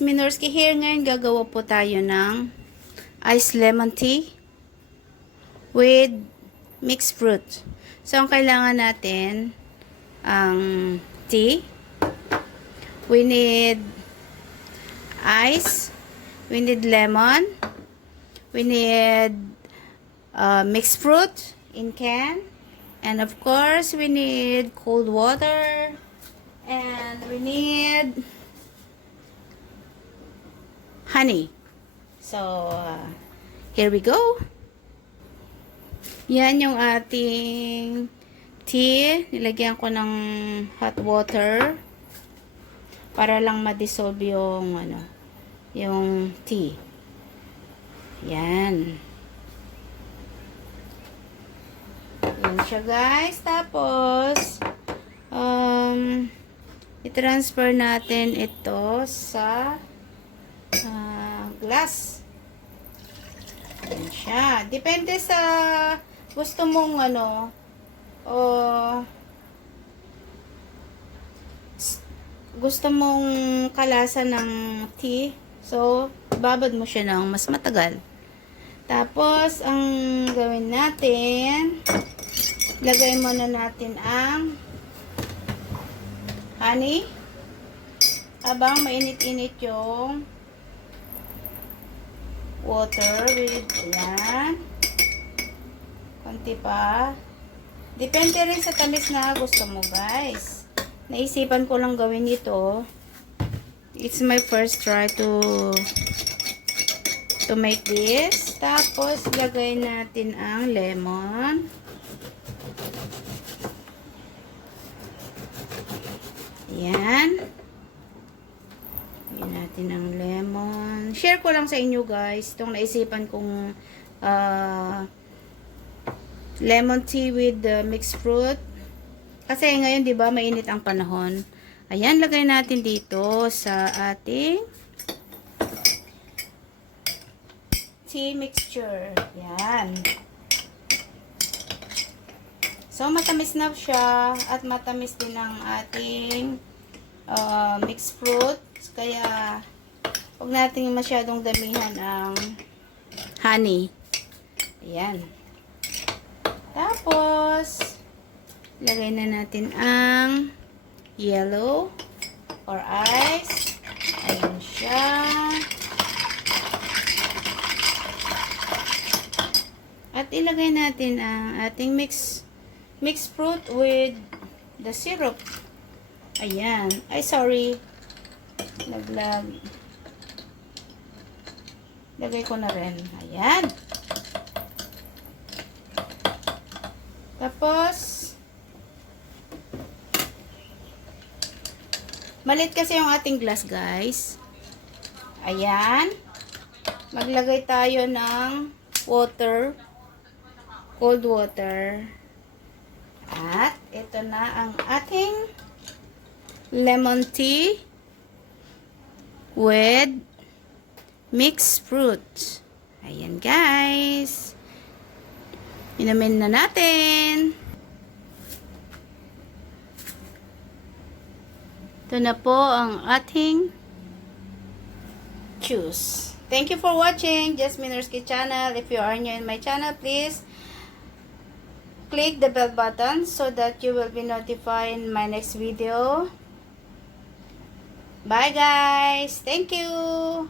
Jasmine Norski here. Ngayon gagawa po tayo ng iced lemon tea with mixed fruit. So, ang kailangan natin, ang tea. We need ice. We need lemon. We need mixed fruit in can. And of course, we need cold water. And we need honey. So, here we go. Yan yung ating tea. Nilagyan ko ng hot water para lang ma-dissolve yung yung tea. Yan. Yan siya, guys. Tapos i-transfer natin ito sa glass. Yan siya. Depende sa gusto mong gusto mong kalasa ng tea. So, babad mo siya ng mas matagal. Tapos, ang gawin natin, lagay muna natin ang honey. Habang mainit-init yung water with, ayan. Konti pa. Depende rin sa tamis na gusto mo, guys. Naisipan ko lang gawin ito. It's my first try to make this. Tapos, lagay natin ang lemon. Ayan. Lagyan natin ang lemon. Share ko lang sa inyo, guys. Itong naisipan kong lemon tea with mixed fruit. Kasi ngayon, di ba, mainit ang panahon. Ayan, lagay natin dito sa ating tea mixture. Ayan. So, matamis na siya at matamis din ang ating mixed fruit. Kaya, huwag natin masyadong damihan ang honey. Ayan. Tapos, lagay na natin ang yellow or ice. Ayan siya. At ilagay natin ang ating mixed fruit with the syrup. Ayan. Ay, sorry. Laglag. Lagay ko na rin. Ayan. Tapos, malit kasi yung ating glass, guys. Ayan. Maglagay tayo ng water. Cold water. At ito na ang ating lemon tea with mixed fruit. Ayan, guys. Inumin na natin. Ito na po ang ating juice. Thank you for watching Jasmine Norski channel. If you are new in my channel, please click the bell button so that you will be notified in my next video. Bye, guys. Thank you.